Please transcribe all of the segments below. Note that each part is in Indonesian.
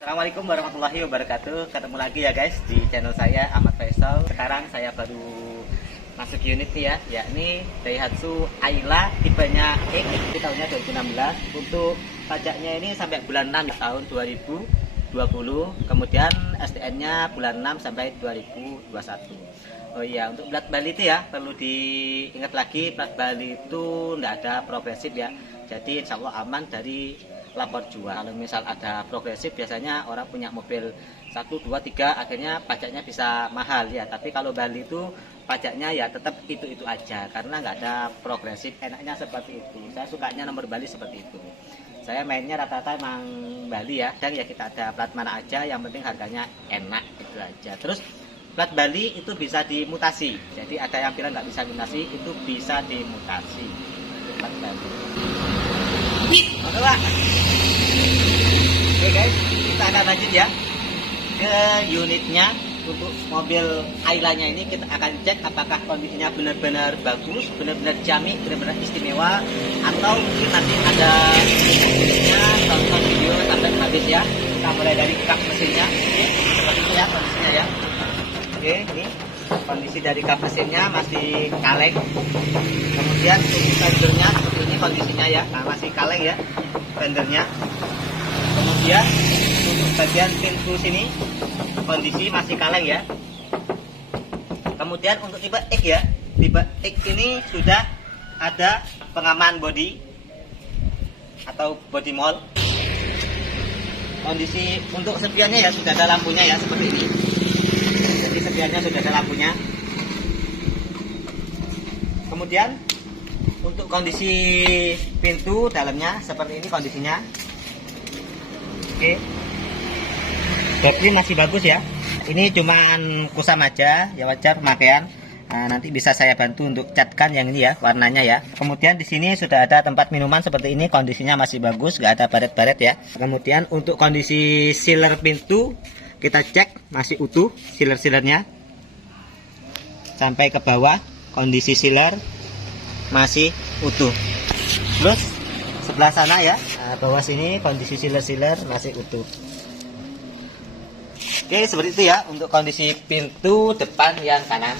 Assalamualaikum warahmatullahi wabarakatuh. Ketemu lagi ya guys di channel saya Ahmad Faisal. Sekarang saya baru masuk unit nih ya, yakni Daihatsu Ayla tipenya X di tahunnya 2016. Untuk pajaknya ini sampai bulan 6 tahun 2020. Kemudian STN-nya bulan 6 sampai 2021. Oh iya, untuk plat Bali itu ya perlu diingat lagi, plat Bali itu tidak ada progresif ya. Jadi insya Allah aman dari lapor jual. Kalau misal ada progresif, biasanya orang punya mobil 1, 2, 3 akhirnya pajaknya bisa mahal ya. Tapi kalau Bali itu pajaknya ya tetap itu aja karena nggak ada progresif. Enaknya seperti itu. Saya sukanya nomor Bali seperti itu. Saya mainnya rata-rata emang Bali ya. Dan ya kita ada plat mana aja, yang penting harganya enak, itu aja. Terus plat Bali itu bisa dimutasi. Jadi ada yang bilang nggak bisa dimutasi, itu bisa dimutasi. Itu plat Bali. Oke Pak. Oke guys, kita akan lanjut ya ke unitnya. Untuk mobil Ayla-nya ini kita akan cek apakah kondisinya benar-benar bagus, benar-benar jamik, benar-benar istimewa, atau mungkin nanti ada tonton video sampai habis ya. Kita mulai dari kap mesinnya. Oke, seperti itu ya kondisinya ya. Oke, ini kondisi dari kap mesinnya masih kaleng. Kemudian untuk fendernya seperti ini kondisinya ya, nah, masih kaleng ya fendernya. Kemudian untuk bagian pintu sini kondisi masih kaleng ya. Kemudian untuk tipe X ya, tipe X ini sudah ada pengaman bodi atau body mold. Kondisi untuk sepiannya ya sudah ada lampunya ya seperti ini. Jadi sepiannya sudah ada lampunya. Kemudian untuk kondisi pintu dalamnya seperti ini kondisinya. Oke. Baterai masih bagus ya. Ini cuman kusam aja, ya wajar pemakaian. Nah, nanti bisa saya bantu untuk catkan yang ini ya, warnanya ya. Kemudian di sini sudah ada tempat minuman seperti ini, kondisinya masih bagus, nggak ada baret-baret ya. Kemudian untuk kondisi sealer pintu kita cek masih utuh sealer-sealernya. Sampai ke bawah kondisi sealer masih utuh. Terus sebelah sana ya, nah, bawah sini kondisi sealer masih utuh. Oke, seperti itu ya untuk kondisi pintu depan yang kanan.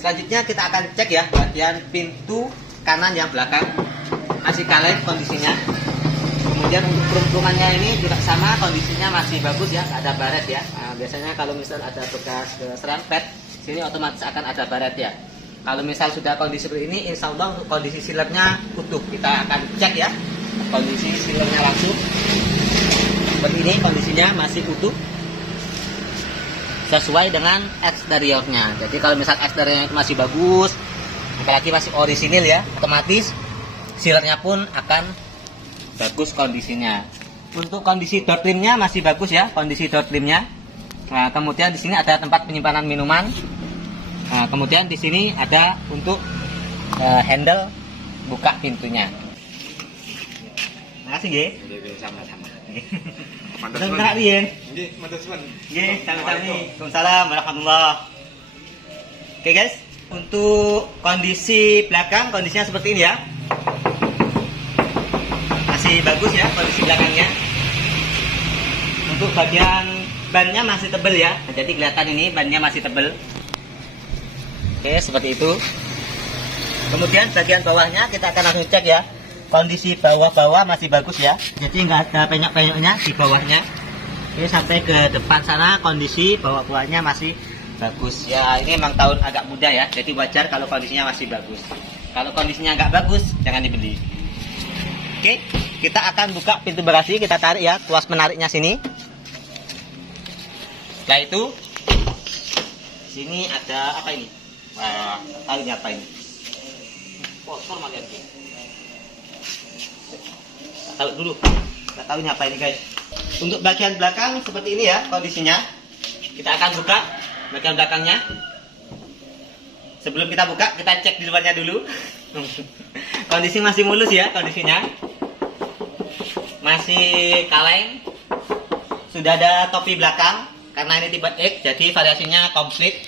Selanjutnya kita akan cek ya bagian pintu kanan yang belakang masih kaleng kondisinya. Kemudian untuk peruntungannya ini juga sama, kondisinya masih bagus ya, ada baret ya. Nah, biasanya kalau misal ada bekas serempet sini otomatis akan ada baret ya. Kalau misal sudah kondisi seperti ini, insya Allah untuk kondisi sealernya utuh. Kita akan cek ya kondisi sealernya langsung. Seperti ini kondisinya masih utuh sesuai dengan eksteriornya. Jadi kalau misal eksteriornya masih bagus, apalagi masih orisinil ya, otomatis sealernya pun akan bagus kondisinya. Untuk kondisi door trimnya masih bagus ya, kondisi door trimnya. Nah, kemudian di sini ada tempat penyimpanan minuman. Nah, kemudian di sini ada untuk handle buka pintunya. Terima kasih nggih. Sama-sama. Mantap sekali ya. Nggih, mantap sekali. Nggih, sami-sami. Waalaikumsalam warahmatullahi. Oke guys, untuk kondisi belakang kondisinya seperti ini ya. Masih bagus ya kondisi belakangnya. Untuk bagian bannya masih tebal ya. Jadi kelihatan ini bannya masih tebal. Oke, seperti itu. Kemudian bagian bawahnya kita akan langsung cek ya. Kondisi bawah-bawah masih bagus ya. Jadi nggak ada penyok-penyoknya di bawahnya. Oke, sampai ke depan sana kondisi bawah-bawahnya masih bagus. Ya, ini memang tahun agak muda ya. Jadi wajar kalau kondisinya masih bagus. Kalau kondisinya nggak bagus, jangan dibeli. Oke, kita akan buka pintu bagasi. Kita tarik ya, tuas menariknya sini. Setelah itu, sini ada apa ini? Wah, tahu ini apa ini? Kotor malah ini. Tahu dulu, kita tahu ini apa ini guys. Untuk bagian belakang seperti ini ya kondisinya. Kita akan buka bagian belakangnya. Sebelum kita buka, kita cek di luarnya dulu. Kondisi masih mulus ya kondisinya. Masih kaleng. Sudah ada topi belakang karena ini tipe X, jadi variasinya komplit.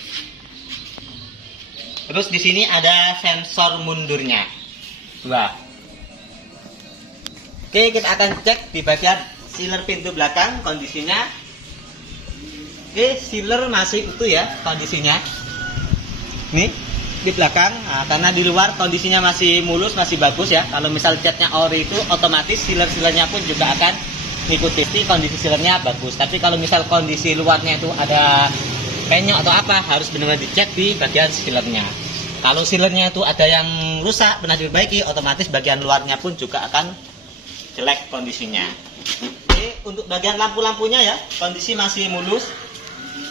Terus di sini ada sensor mundurnya. Dua. Oke, kita akan cek di bagian sealer pintu belakang kondisinya Oke, sealer masih utuh ya kondisinya. Nih di belakang, nah, karena di luar kondisinya masih mulus, masih bagus ya. Kalau misal catnya ori itu otomatis sealer-sealernya pun juga akan mengikuti kondisi sealernya bagus. Tapi kalau misal kondisi luarnya itu ada penyok atau apa, harus benar-benar dicek di bagian sealernya. Kalau sealernya itu ada yang rusak, pernah diperbaiki, otomatis bagian luarnya pun juga akan jelek kondisinya. Oke, untuk bagian lampu-lampunya ya, kondisi masih mulus.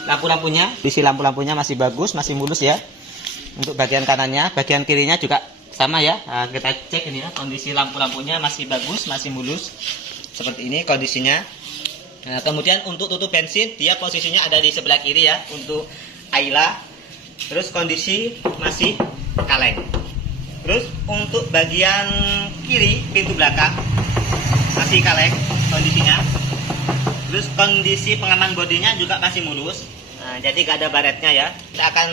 Lampu-lampunya, isi lampu-lampunya masih bagus, masih mulus ya. Untuk bagian kanannya, bagian kirinya juga sama ya. Nah, kita cek ini ya, kondisi lampu-lampunya masih bagus, masih mulus. Seperti ini kondisinya. Nah, kemudian untuk tutup bensin, dia posisinya ada di sebelah kiri ya, untuk Ayla. Terus kondisi masih kaleng. Terus untuk bagian kiri, pintu belakang masih kaleng kondisinya. Terus kondisi pengaman bodinya juga masih mulus. Nah, jadi gak ada baretnya ya. Kita akan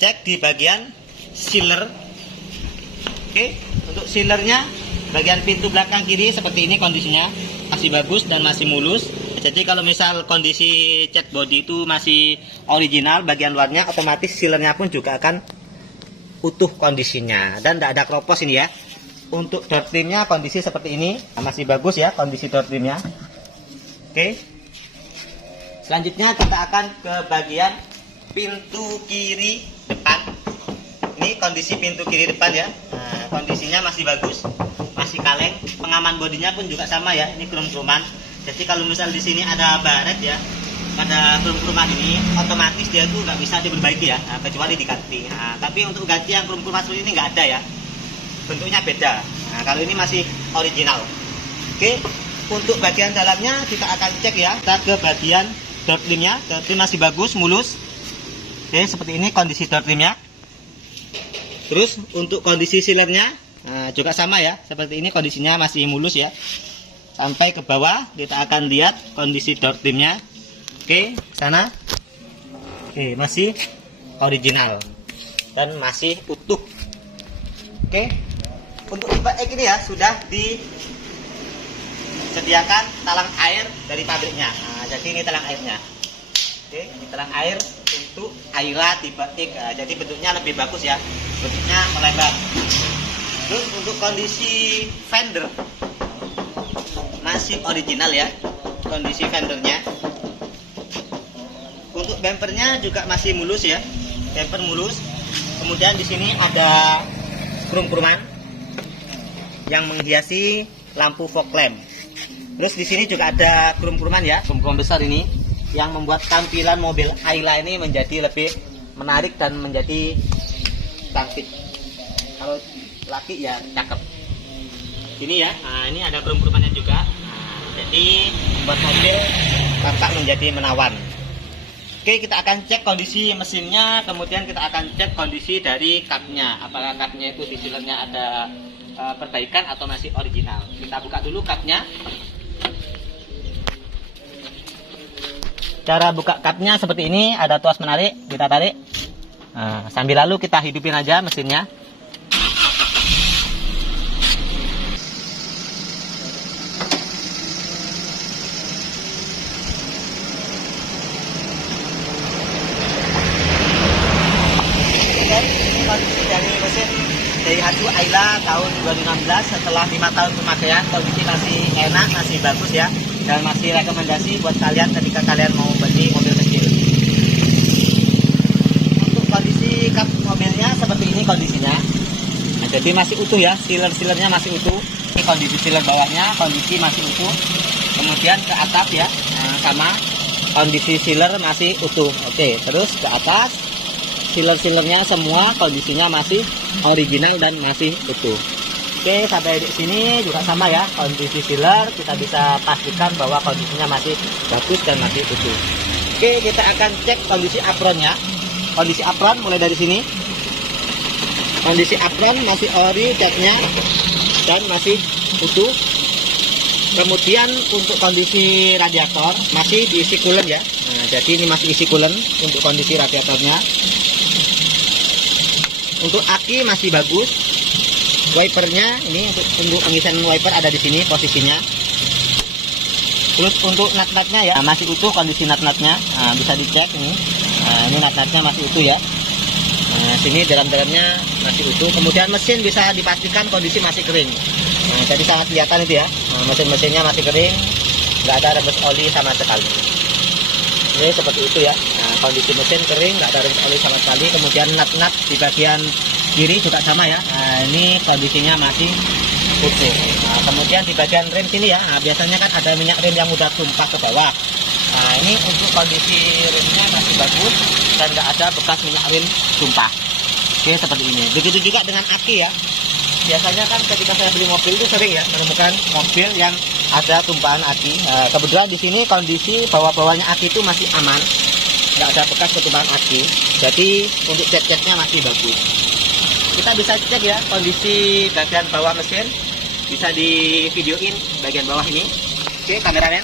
cek di bagian sealer. Oke, untuk sealernya bagian pintu belakang kiri seperti ini kondisinya masih bagus dan masih mulus. Jadi kalau misal kondisi cat body itu masih original, bagian luarnya otomatis sealernya pun juga akan utuh kondisinya dan tidak ada kropos ini ya. Untuk door trimnya kondisi seperti ini masih bagus ya kondisi door trimnya. Oke, selanjutnya kita akan ke bagian pintu kiri depan. Ini kondisi pintu kiri depan ya. Nah, kondisinya masih bagus, masih kaleng. Pengaman bodinya pun juga sama ya. Ini krum-kruman. Jadi kalau misal di sini ada baret ya, pada krum-kruman ini otomatis dia tuh nggak bisa diperbaiki ya, nah, kecuali diganti. Nah, tapi untuk ganti yang krum-kruman seperti ini nggak ada ya. Bentuknya beda. Nah, kalau ini masih original. Oke. Untuk bagian dalamnya kita akan cek ya. Kita ke bagian door trimnya. Door trim masih bagus, mulus. Oke, seperti ini kondisi door trimnya. Terus untuk kondisi sealernya juga sama ya. Seperti ini kondisinya masih mulus ya. Sampai ke bawah kita akan lihat kondisi door trimnya. Oke, sana. Oke, masih original dan masih utuh. Oke. Untuk tipe X ini ya sudah disediakan talang air dari pabriknya. Nah, jadi ini talang airnya. Oke, ini talang air untuk Ayla tipe X. Nah, jadi bentuknya lebih bagus ya. Bentuknya melebar. Terus untuk kondisi fender masih original ya. Kondisi fendernya. Untuk bumpernya juga masih mulus ya. Bumper mulus. Kemudian di sini ada krum-kruman yang menghiasi lampu fog lamp. Terus di sini juga ada krum-kruman ya, krum-krum besar ini yang membuat tampilan mobil Ayla ini menjadi lebih menarik dan menjadi cantik. Kalau laki ya cakep. Ini ya, nah ini ada krum-krumannya juga. Nah, jadi membuat mobil tampak menjadi menawan. Oke, kita akan cek kondisi mesinnya, kemudian kita akan cek kondisi dari kapnya. Apakah kapnya itu di sealernya ada perbaikan atau masih original. Kita buka dulu kapnya. Cara buka kapnya seperti ini, ada tuas menarik, kita tarik. Nah, sambil lalu kita hidupin aja mesinnya. Kondisi dari mesin Daihatsu Ayla tahun 2016 setelah 5 tahun pemakaian, kondisi masih enak, masih bagus ya, dan masih rekomendasi buat kalian ketika kalian mau beli mobil kecil. Untuk kondisi kap mobilnya seperti ini kondisinya. Nah, jadi masih utuh ya, sealer-sealernya masih utuh. Ini kondisi sealer bawahnya, kondisi masih utuh. Kemudian ke atap ya, nah, sama kondisi sealer masih utuh. Oke, terus ke atas. Sealer-sealernya semua kondisinya masih original dan masih utuh. Oke, sampai di sini juga sama ya, kondisi sealer kita bisa pastikan bahwa kondisinya masih bagus dan masih utuh. Oke, kita akan cek kondisi apronnya. Kondisi apron mulai dari sini. Kondisi apron masih ori catnya dan masih utuh. Kemudian untuk kondisi radiator masih diisi coolant ya. Nah, jadi ini masih isi coolant untuk kondisi radiatornya. Untuk aki masih bagus. Wipernya ini untuk pengisan wiper ada di sini posisinya. Terus untuk nut-nutnya ya masih utuh kondisi nut-nutnya, bisa dicek ini. Ini nut-nutnya masih utuh ya. Sini dalam-dalamnya masih utuh. Kemudian mesin bisa dipastikan kondisi masih kering. Jadi sangat kelihatan itu ya. Mesin-mesinnya masih kering, nggak ada rembes oli sama sekali. Ini seperti itu ya. Kondisi mesin kering, nggak ada rembes oli sama sekali. Kemudian nut-nut di bagian kiri juga sama ya. Ini kondisinya masih utuh. Kemudian di bagian rem sini ya, biasanya kan ada minyak rem yang udah tumpah ke bawah. Ini untuk kondisi remnya masih bagus dan nggak ada bekas minyak rem tumpah. Oke, seperti ini. Begitu juga dengan aki ya. Biasanya kan ketika saya beli mobil itu sering ya menemukan mobil yang ada tumpahan aki. Kebetulan di sini kondisi bawah-bawahnya aki itu masih aman, nggak ada bekas ketumpahan aki. Jadi untuk cek-ceknya masih bagus. Kita bisa cek ya kondisi bagian bawah mesin, bisa di videoin bagian bawah ini. Oke, kameramen.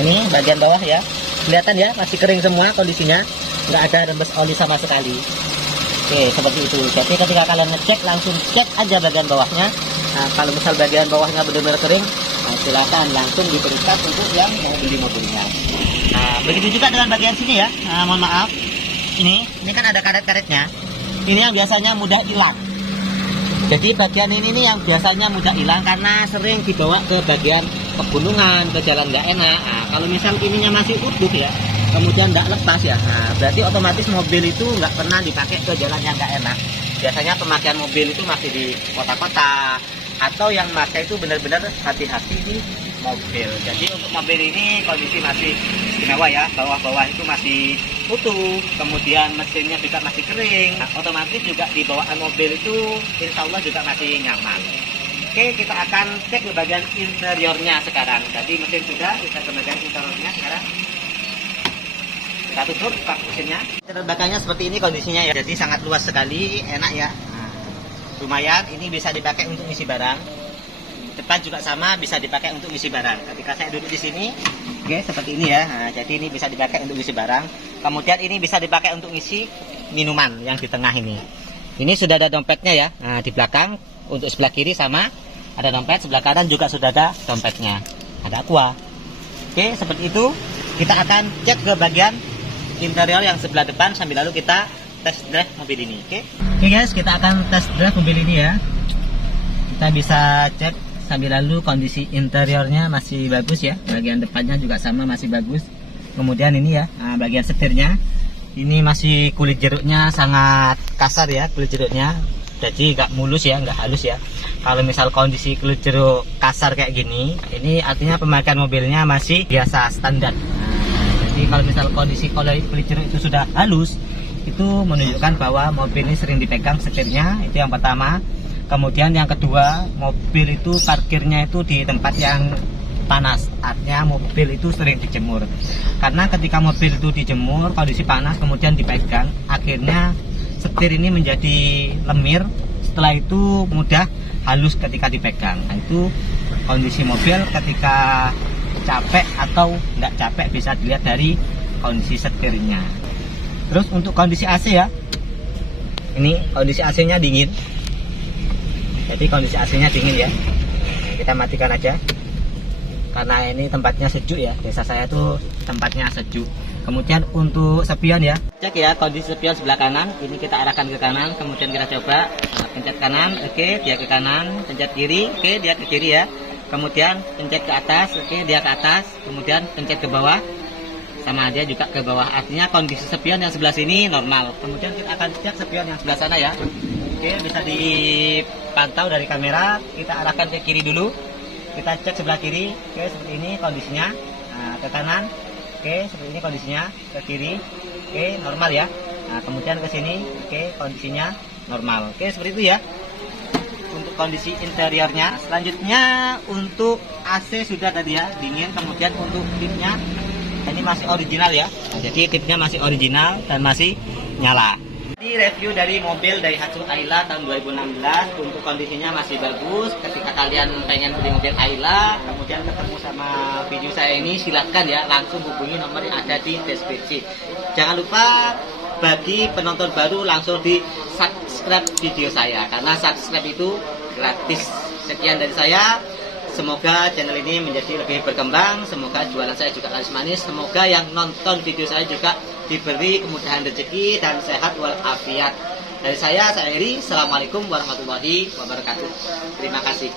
Ini bagian bawah ya, kelihatan ya masih kering semua kondisinya, nggak ada rembes oli sama sekali. Oke, seperti itu. Jadi ketika kalian ngecek langsung cek aja bagian bawahnya. Kalau misal bagian bawahnya benar-benar kering, silakan langsung diperiksa untuk yang mau beli mobilnya. Begitu juga dengan bagian sini ya. Mohon maaf, ini kan ada karet-karetnya. Ini yang biasanya mudah hilang. Jadi bagian ini nih yang biasanya mudah hilang karena sering dibawa ke bagian pegunungan, ke jalan nggak enak. Kalau misal ininya masih utuh ya, kemudian nggak lepas ya, berarti otomatis mobil itu nggak pernah dipakai ke jalan yang nggak enak. Biasanya pemakaian mobil itu masih di kota-kota, atau yang pakai itu benar-benar hati-hati di mobil. Jadi untuk mobil ini kondisi masih istimewa ya, bawah-bawah itu masih utuh, kemudian mesinnya juga masih kering. Otomatis juga di bawaan mobil itu insya Allah juga masih nyaman. Oke, kita akan cek ke bagian interiornya sekarang. Jadi mesin sudah, kita ke bagian interiornya sekarang. Kita tutup bak mesinnya. Belakangnya seperti ini kondisinya ya. Jadi sangat luas sekali, enak ya. Lumayan, ini bisa dipakai untuk isi barang. Depan juga sama, bisa dipakai untuk isi barang. Ketika saya duduk di sini, oke, seperti ini ya. Jadi ini bisa dipakai untuk isi barang. Kemudian ini bisa dipakai untuk isi minuman yang di tengah ini. Ini sudah ada dompetnya ya. Di belakang untuk sebelah kiri sama ada dompet, sebelah kanan juga sudah ada dompetnya. Ada aqua. Oke, seperti itu. Kita akan cek ke bagian interior yang sebelah depan sambil lalu kita test drive mobil ini. Oke guys, kita akan test drive mobil ini ya. Kita bisa cek sambil lalu kondisi interiornya masih bagus ya. Bagian depannya juga sama masih bagus. Kemudian ini ya, bagian setirnya ini masih kulit jeruknya sangat kasar ya, kulit jeruknya. Jadi nggak mulus ya, nggak halus ya. Kalau misal kondisi kulit jeruk kasar kayak gini, ini artinya pemakaian mobilnya masih biasa standar. Jadi kalau misal kondisi kulit jeruk itu sudah halus, itu menunjukkan bahwa mobil ini sering dipegang setirnya, itu yang pertama. Kemudian yang kedua, mobil itu parkirnya itu di tempat yang panas, artinya mobil itu sering dijemur. Karena ketika mobil itu dijemur, kondisi panas kemudian dipegang, akhirnya setir ini menjadi lemir, setelah itu mudah halus ketika dipegang. Nah, itu kondisi mobil ketika capek atau nggak capek bisa dilihat dari kondisi setirnya. Terus untuk kondisi AC ya, ini kondisi AC nya dingin. Jadi kondisi AC nya dingin ya. Kita matikan aja karena ini tempatnya sejuk ya. Desa saya tuh tempatnya sejuk. Kemudian untuk spion ya, cek ya kondisi spion sebelah kanan. Ini kita arahkan ke kanan, kemudian kita coba pencet kanan, oke dia ke kanan, pencet kiri, oke dia ke kiri ya. Kemudian pencet ke atas, oke dia ke atas, kemudian pencet ke bawah, sama dia juga ke bawah. Artinya kondisi spion yang sebelah sini normal. Kemudian kita akan cek spion yang sebelah sana ya. Oke, bisa dipantau dari kamera. Kita arahkan ke kiri dulu. Kita cek sebelah kiri. Oke, seperti ini kondisinya. Ke kanan. Oke, seperti ini kondisinya. Ke kiri. Oke, normal ya. Kemudian ke sini. Oke, kondisinya normal. Oke, seperti itu ya. Untuk kondisi interiornya. Selanjutnya untuk AC sudah tadi ya, dingin. Kemudian untuk tipnya ini masih original ya. Jadi tipnya masih original dan masih nyala. Di review dari mobil Daihatsu Ayla tahun 2016, untuk kondisinya masih bagus. Ketika kalian pengen beli mobil Ayla, kemudian ketemu sama video saya ini, silahkan ya langsung hubungi nomor yang ada di deskripsi. Jangan lupa bagi penonton baru langsung di subscribe video saya, karena subscribe itu gratis. Sekian dari saya. Semoga channel ini menjadi lebih berkembang, semoga jualan saya juga laris manis, semoga yang nonton video saya juga diberi kemudahan rezeki dan sehat walafiat. Dari saya Eri, Assalamualaikum warahmatullahi wabarakatuh. Terima kasih.